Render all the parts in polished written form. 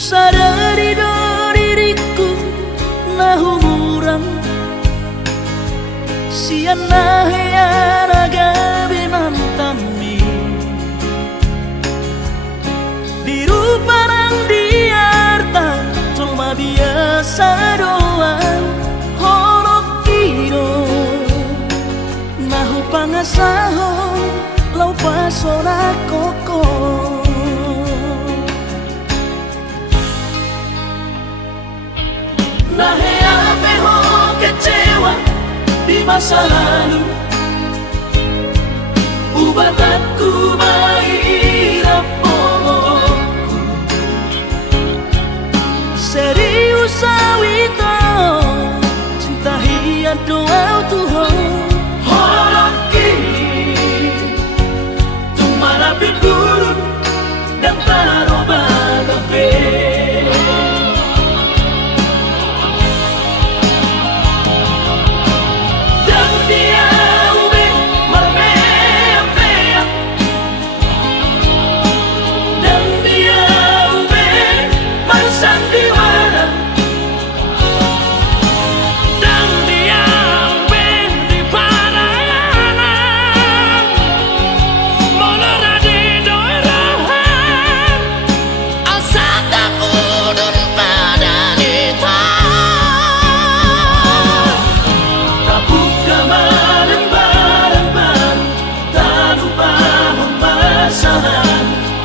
sadari do diriku na humuran siana hearaga binantami biru parang diarta cuma biasa doang horok iro nahu pangasahon lau pasora koko nahe ape ho kecewa di masa lalu ubatanku mahirap pomoku serius awito cinta hiat doa Tuhan hoki tumara pingurun dan taroba kafe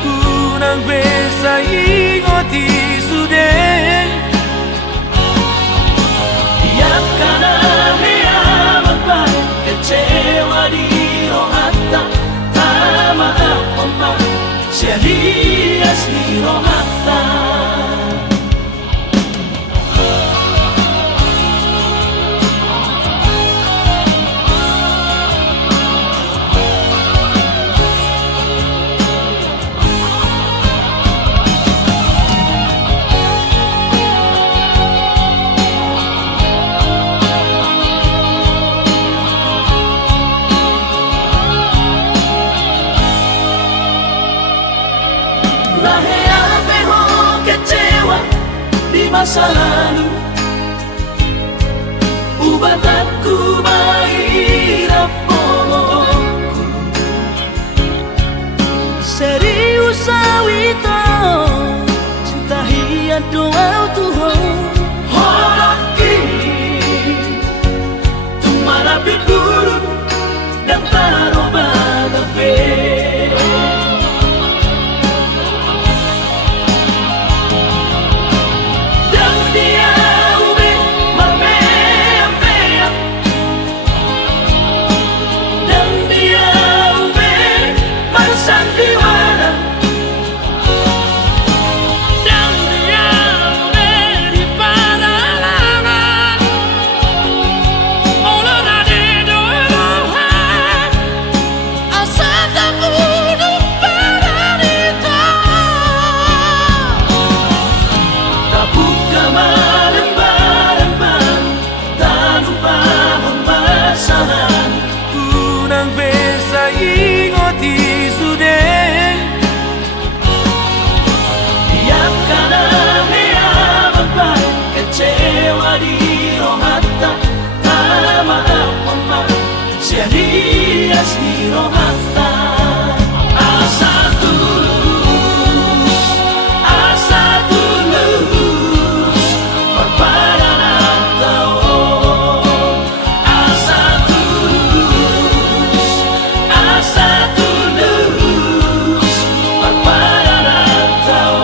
unang besa ingoti sude tiap kana hea mapan kecewa di rohata tama apa serius di rohata nahe ape ho kecewa di masa lalu ubatanku mahirap pomoku serius awito cinta hiat doa Tuhan hoki tumara pingurun dan taroba kafe unang besa ingoti sude tiap kana hea mapan kecewa di rohata tama apa serius di rohata asa tulus perpadanan tau asa tulus perpadanan tau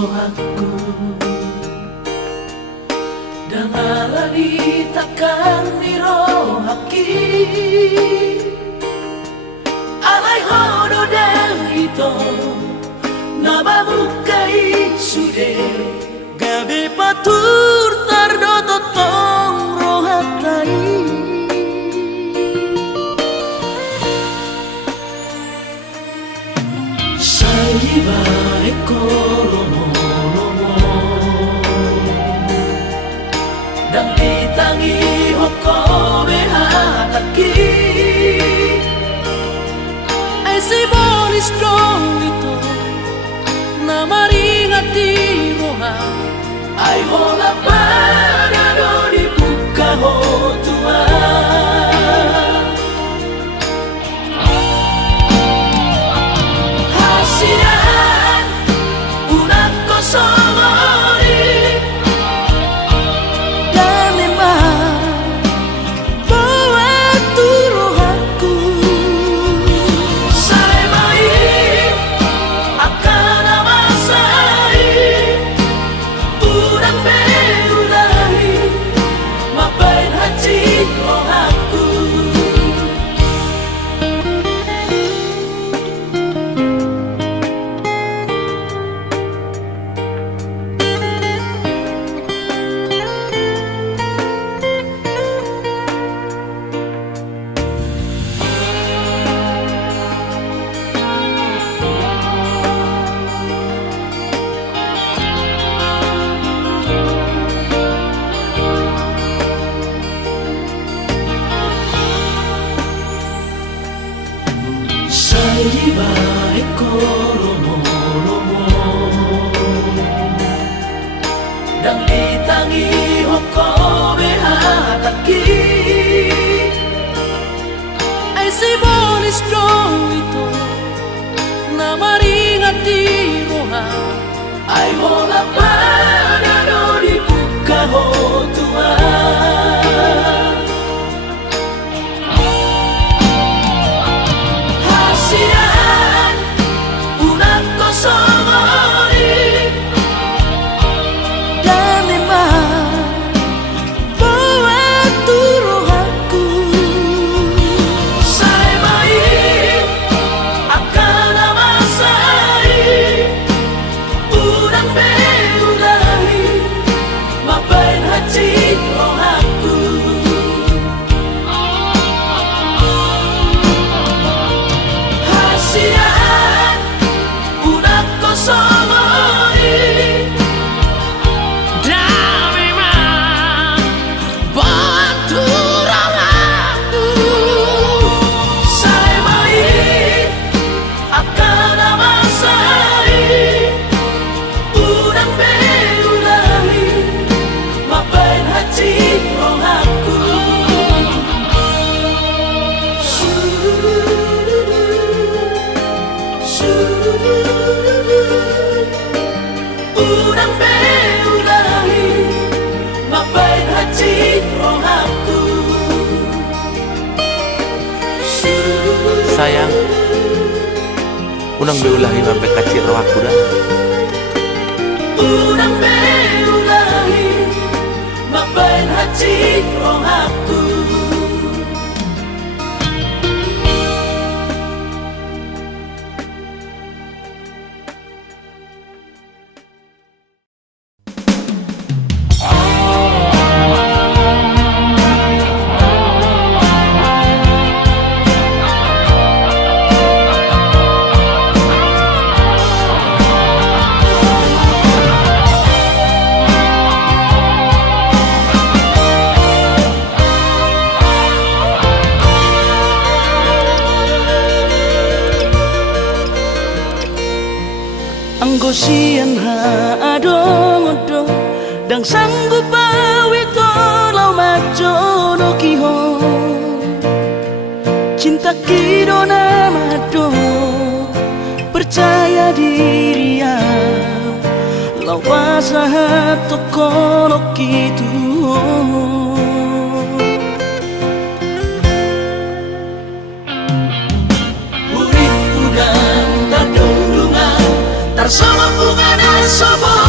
rohaku dangalani takkan ni rohaki alai hono dan ito nabamukai sude gabe patur tardoto tong rohatai saiba ekolomo dan ditangi hokome hataki ai si bolis strong ito na maringati roha ai hola para do di buka ho tua hasiran unak kosongori dan memang bawa turuhanku saya baik akan amasai urang beulahi mapain haji rohaku saiba ekolomo dan ditangi hokome hataki ai si bolis strong ito na maringati roha ai hola para do di buka ho tua hasiran unak kosongori dan memang bawa turuhanku saya baik akan amasai urang beulahi mapain haji rohaku hasiran unak kosongori dan memang bawa turuhanku saya baik akan amasai urang beulahi mapain haji rohaku urang beulahi mapain haji rohaku Sayang, unang beulahi mampe kacir rohaku dah. urang beulahi mapain haji rohaku Anggosian ha adong-odong dang sanggup bawi tolau majono kiho cinta kidona mado percaya diri ya lau pasahat tokono kitu Urip udang tardulungan tarsama bunga dan sobo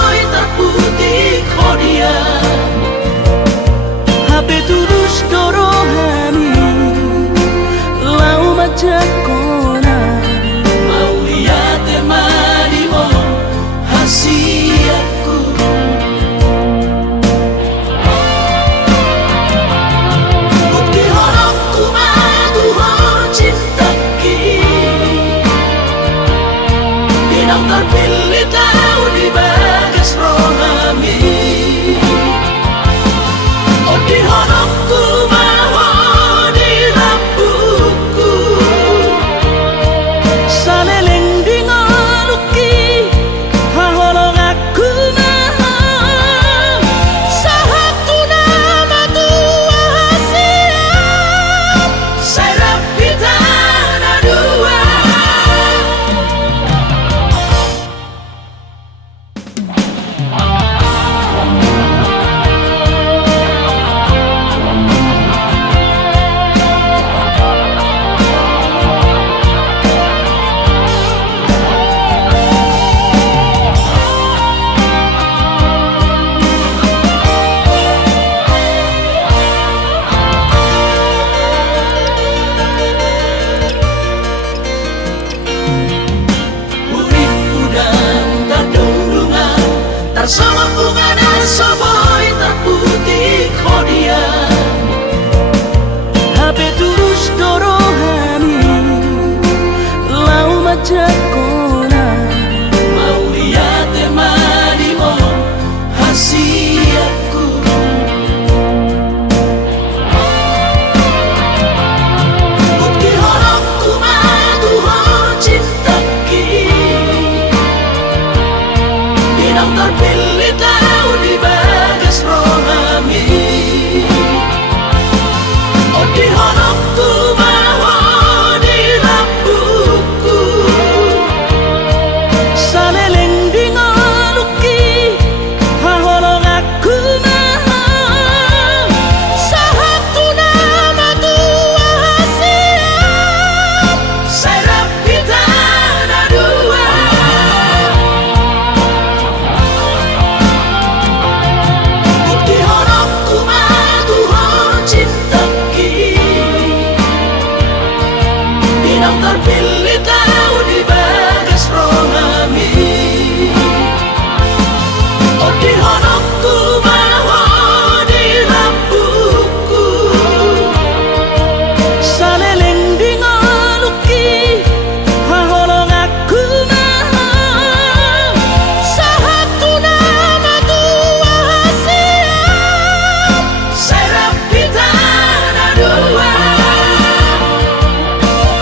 yang terpilih tahu di bagas rohani. Oh di honokku bahwa di lampuku saleleng di ngaluki haholong aku nah sahatu nama tua hasil serap kita ada dua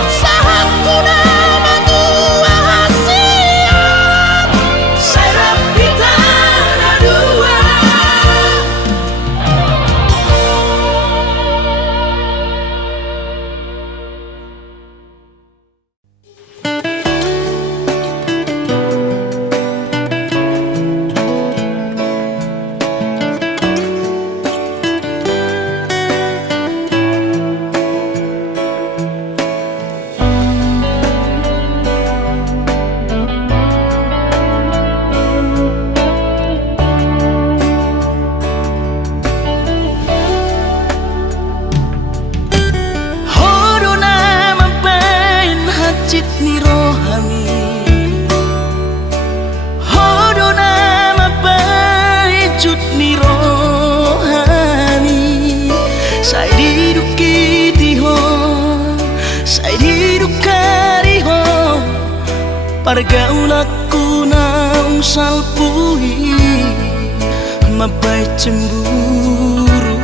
sahatu nama tua hasil serap kita ada dua. Hodona mampain hajit ni rohani. Hodona mampain jut ni rohani. Sai diduki tiho, sai didukari ho. Pargaulaku naung salpui mapai cemburu.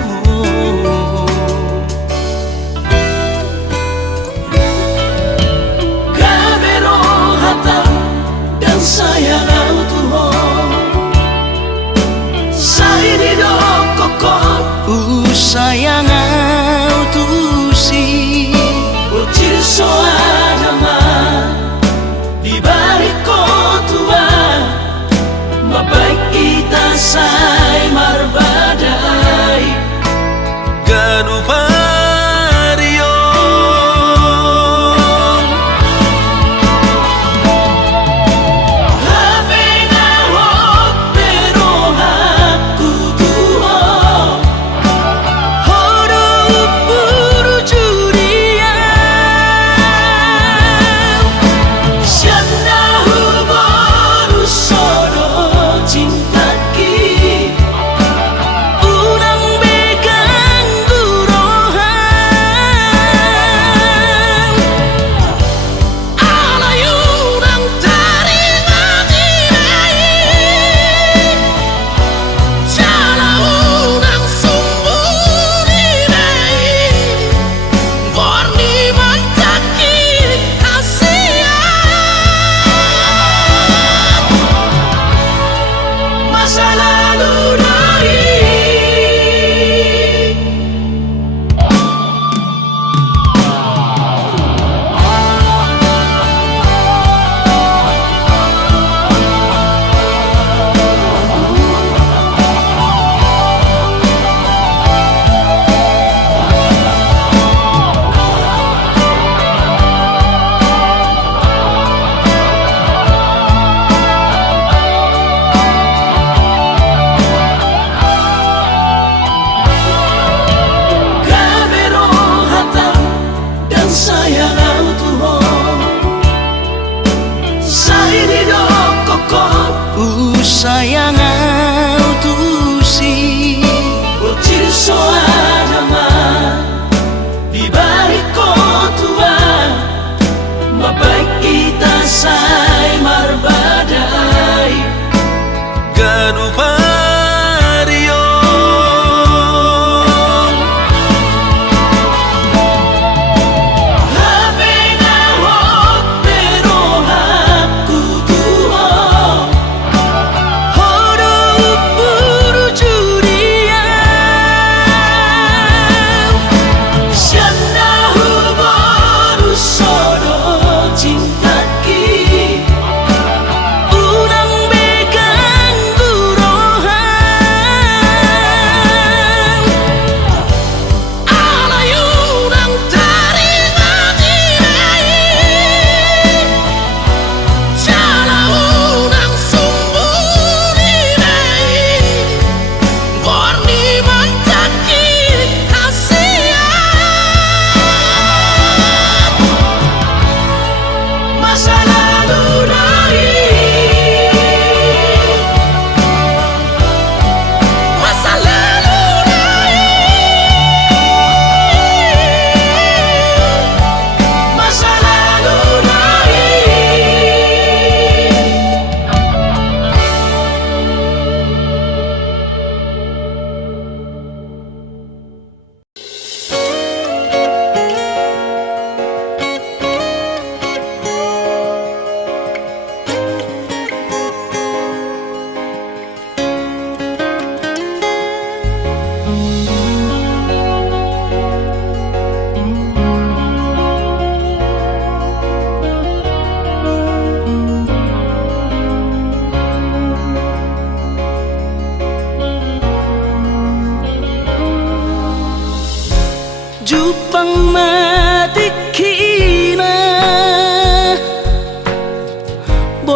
Kabero hata dan sayang autuho sai di dokoko sayang autusi ucil soadama di balik kotua mabaik kita say marbada.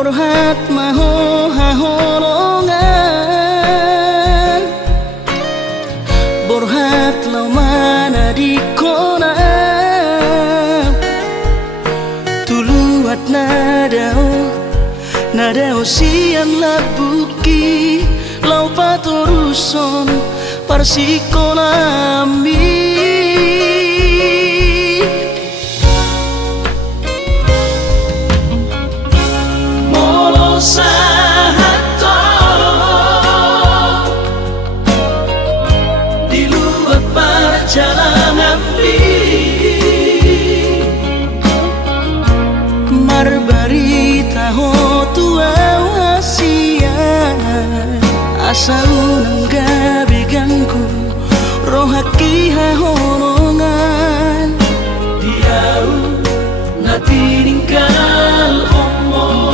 Borhat maho haholongan, borhat lau mana di kona, tuluat nadao sian labuki, lau patoruson parsikonami. Sahato di luar perjalanan marbarita ho tua hasia asa unang gabi ganggu rohaki hahonongan diau na tininggal omong.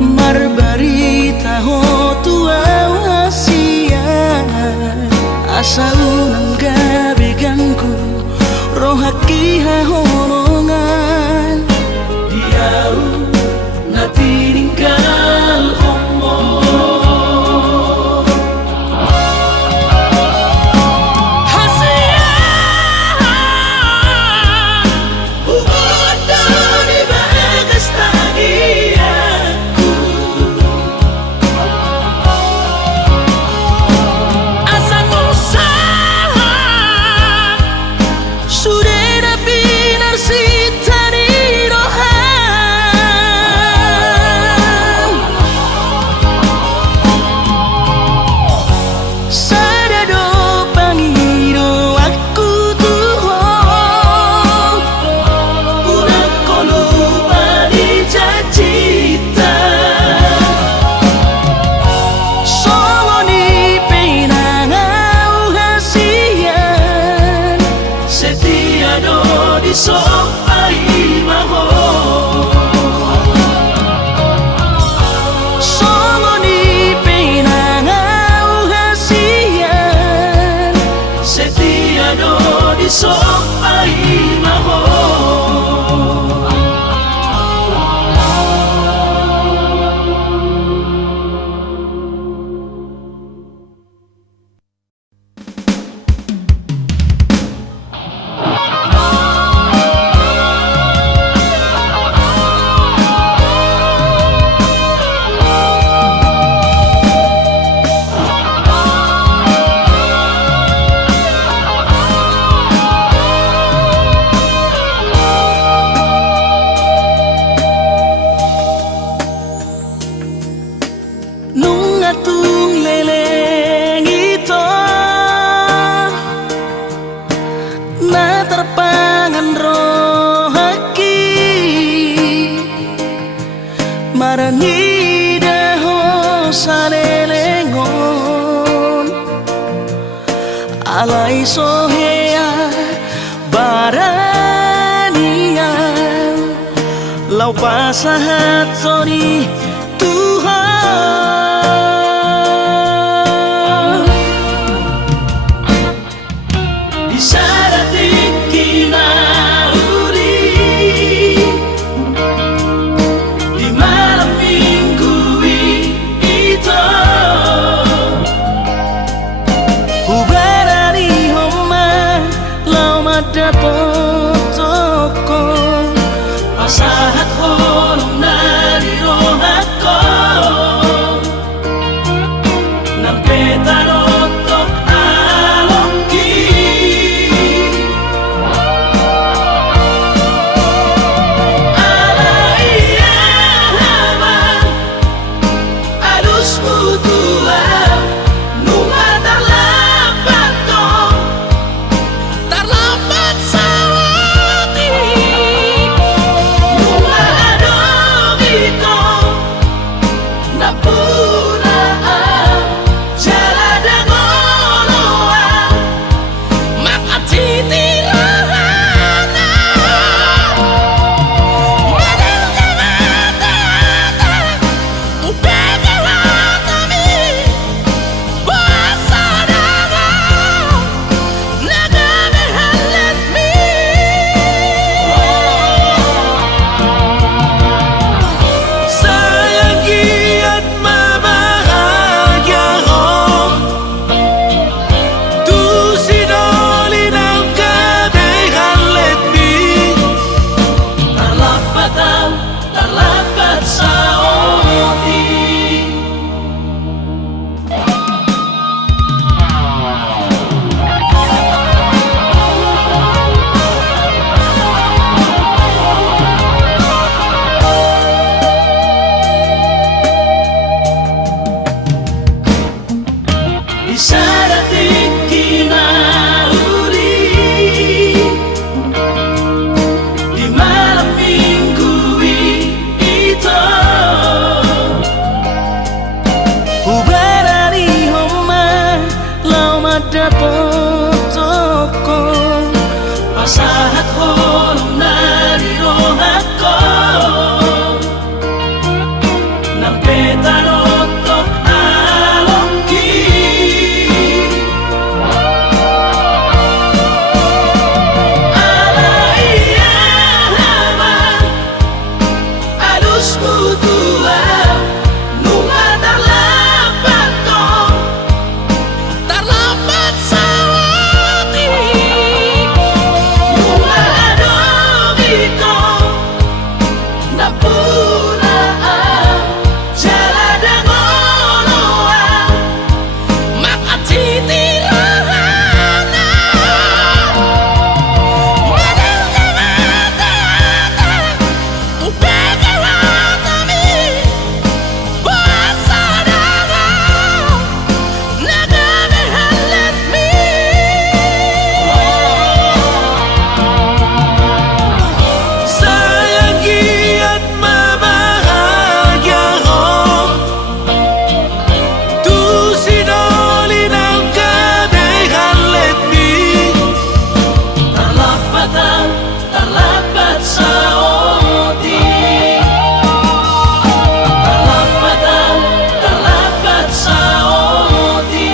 Marbarita ho tua hasia asa unang gabi ganggu rohaki hahonongan diau na tininggal omong. Marani daho sanelengo alai sohea barania lau pasahat soni Tuhan Isarating kinauli di malam minggu itu Uberani homa lau madapotoko pasahat holong nari rohako nampetarotok alongki alaiyaman alus mutua numa terlambat terlambat sawati numa adogito napuna jala dagoloa makatitirahana madalgamata upegaratami basadana nagamehalatmi Sayangi at mabahagya ko Tu sinoli ng gabihan let me Tarlapatan, tarlapat sa oti Isarating kinauli di malam minggu itu Uberani homa lau madapotoko pasahat holong nari rohako nampetarotok alongki alaiyaman alus mutua numa terlambat terlambat sawati numa adogito napuna jala dagoloa makatitirahana madalgamata upegaratami basadana nagamehalatmi Sayangi at mabahagya ko Tu sinoli ng gabihan let me Tarlapatan, tarlapat sa oti Tarlapatan, tarlapat sa oti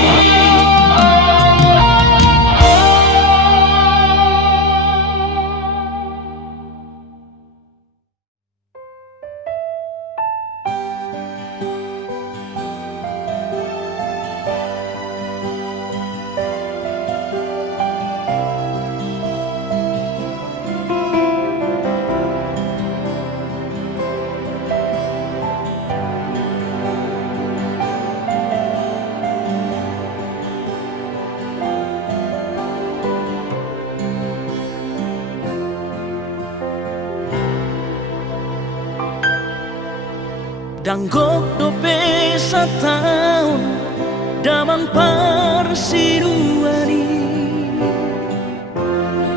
Danggok dope sa taon damang parsinuani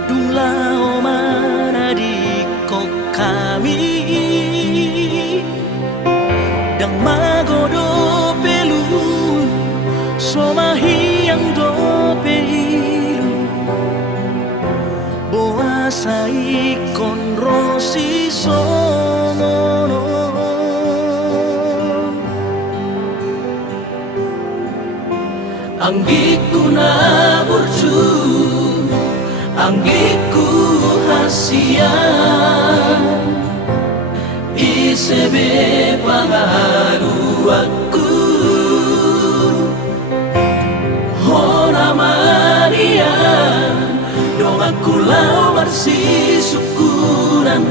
Dunglao manadi ko kami Dang magodo pelun somahiyang dope saikon rosi somono. Anggiku na burju, anggiku hasian, isebe pangaruaku, hona mania, dong aku lau marsi syukuran,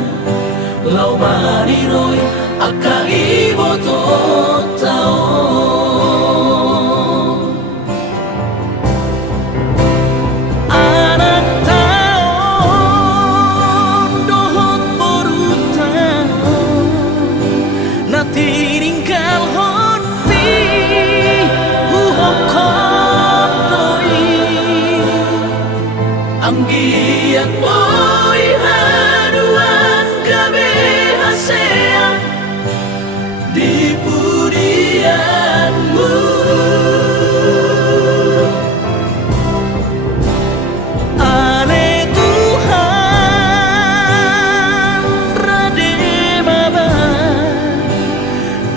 lau mariroi akai boto tao. Anggiat boy haduan gabe hasea di pudianmu. Ale Tuhan rade maba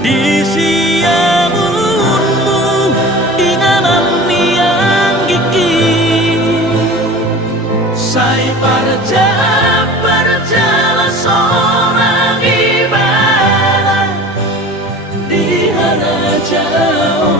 di siamunmu inganan yang gigi. Sai berjalan seorang ibadah di hadapanmu.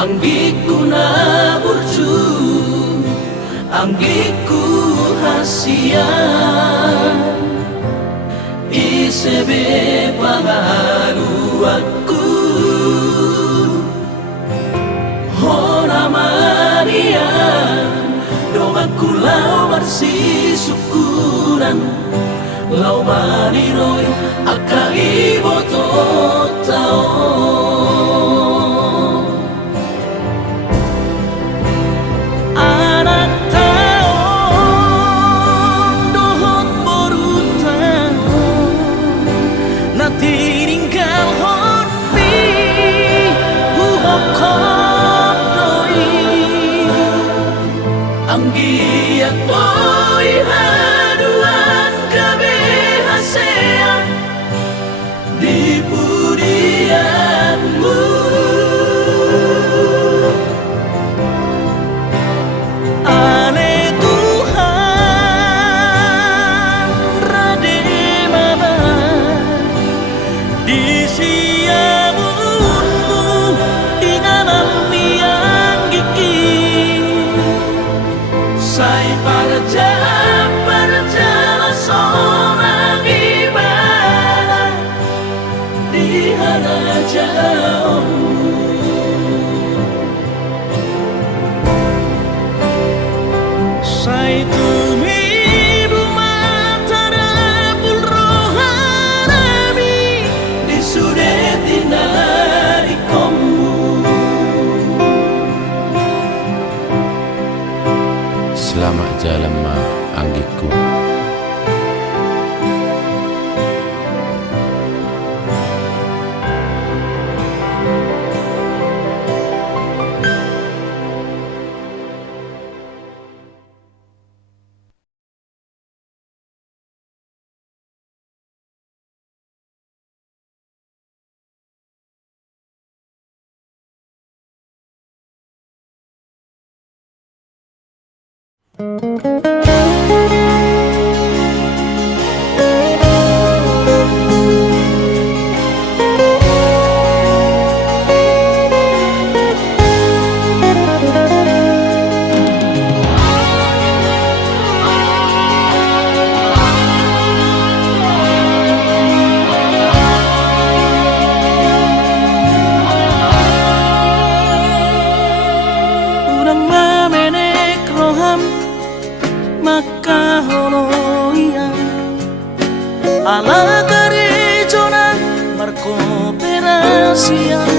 Anggiku na burju, anggiku hasian, isebe pangaruaku, hona mania, dong aku lau marsi syukuran, lau mariroi akai boto tao. Anggiat boy haduan gabe hasea di pudianmu. Ale Tuhan rade maba di siamunmu inganan yang gigi. Sai berjalan seorang ibadah di hadapanmu. Sai tumiru matara pulrohanabi Di sudeti narikommu. Selamat jalan ma anggiku. Ala garejona markooperasian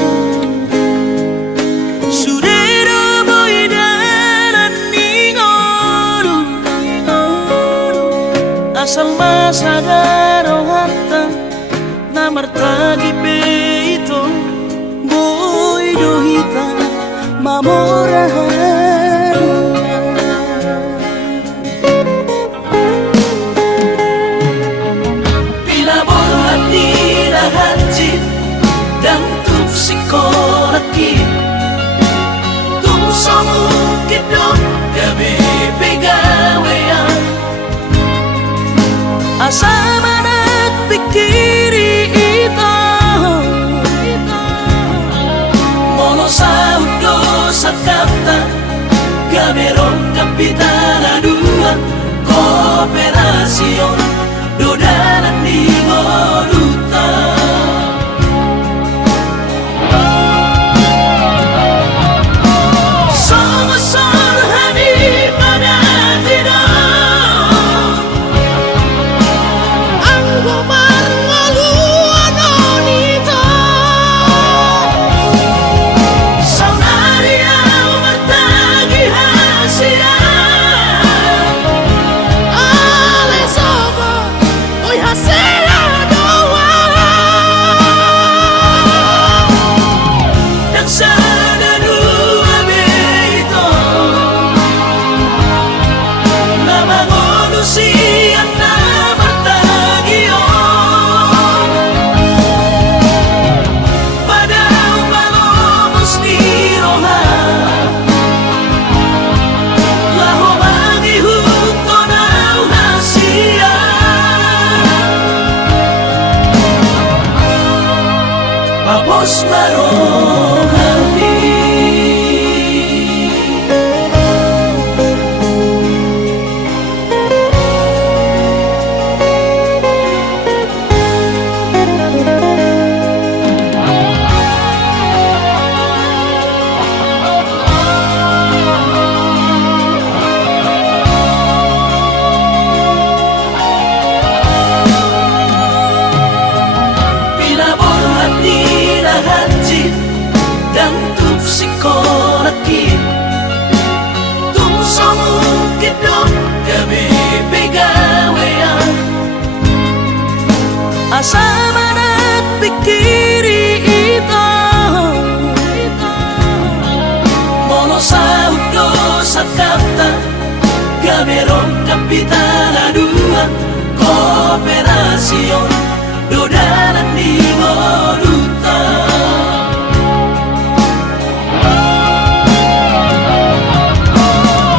Sudero boidaran ningoru Asal masadaro hatta namartagi peito boidohita mamorahan Pinaborhat nila hanjit dan tupsikolaki Tumsamukit dong gabi pegawean Asama nagpikiri ito Mono sa udo sa kapta Gamerong kapitana dua Kooperasyon Dodanan ni Moluta Sama-sama hani pada tidak Ang gumar ngaluan onito Saunaria bertagi hasia Ale sobo Uy hasia doa Dan sana dua beito Nama manusia na bertagio Pada umalomos ni roha Laho magihunto na uhasia Papos marohani Pinaborhat nila hanjit dan tupsikolaki Tumsamukit dong gabi pegawean Asama nagpikiri ito Mono sa udo sa kapta Gamerong kapitana dua Kooperasyon Dodanan ni Moluta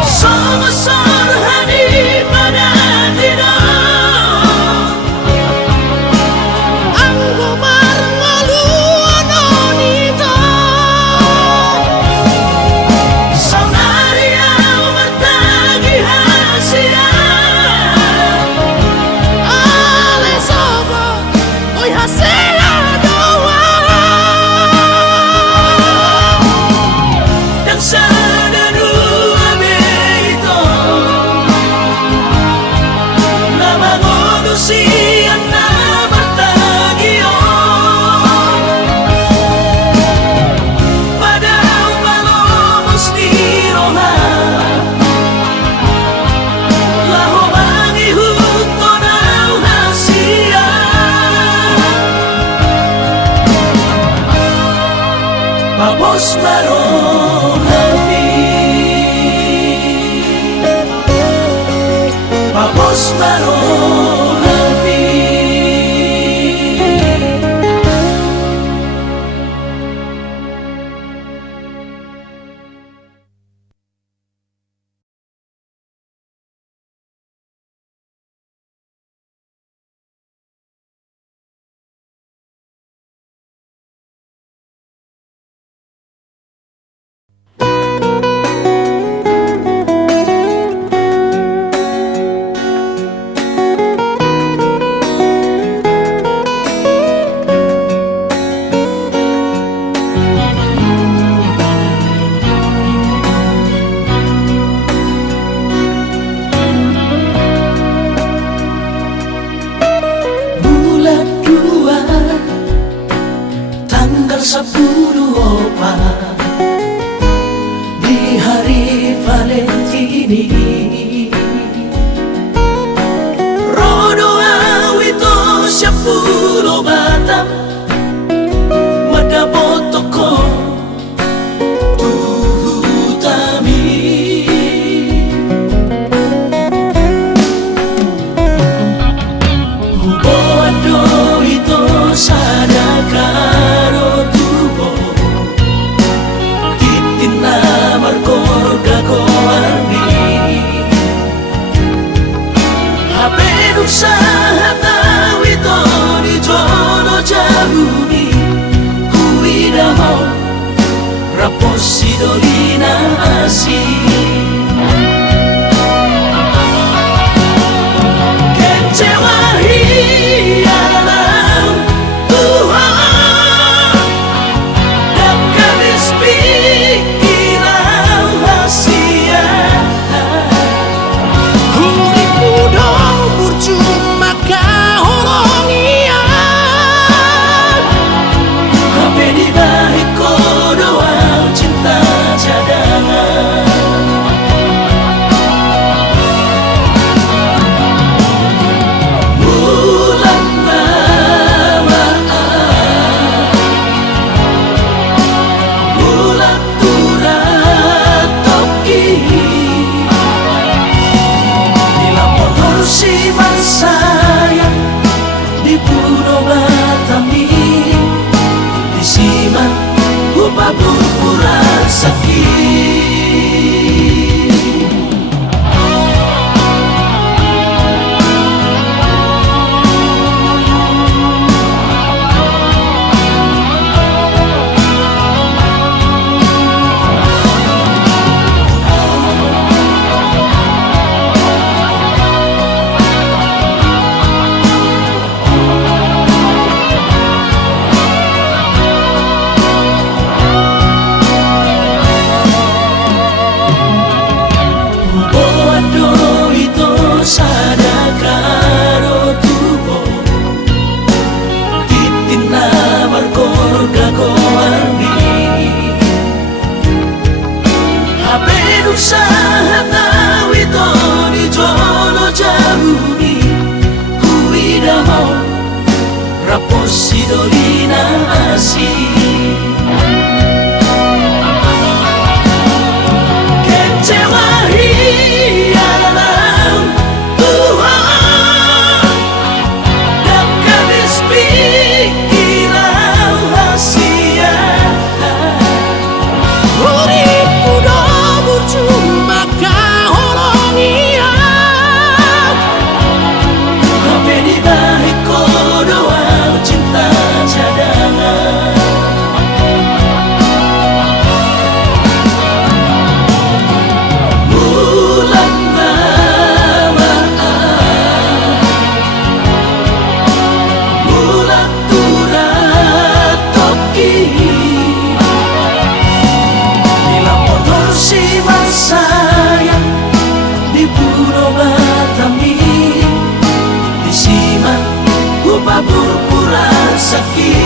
Sama-sama hani pada tidak Ang gumar ngaluan onito Saunaria bertagi hasia Ale sobo Uy hasia doa Dan sana dua beito Nama manusia na bertagio Pada umalomos ni roha Laho magihunto na uhasia Papos marohani Papos marohani kasih. Kecewa hilang Tuhan, dan habis pikiran hasia. Uripku dong percuma kahorong ian. Hape di balik doa cinta cadangan. Bulan Ramadan, bulan turat toki, bila motor si sayang di Pulau Batami, di Siman Upa pura sakit. Sadakaro tubo titin namar korga goarni hape usaha tawi to di jono jaruni kuida mau raposi dolina asi. Kecewa hilang Tuhan, dan habis pikiran hasia. Uripku dong percuma kahorong ian. Hape di balik doa cinta cadangan. Bulan Ramadan, bulan turat toki, bila motor si sayang di Pulau Batami, di Siman Upa pura sakit.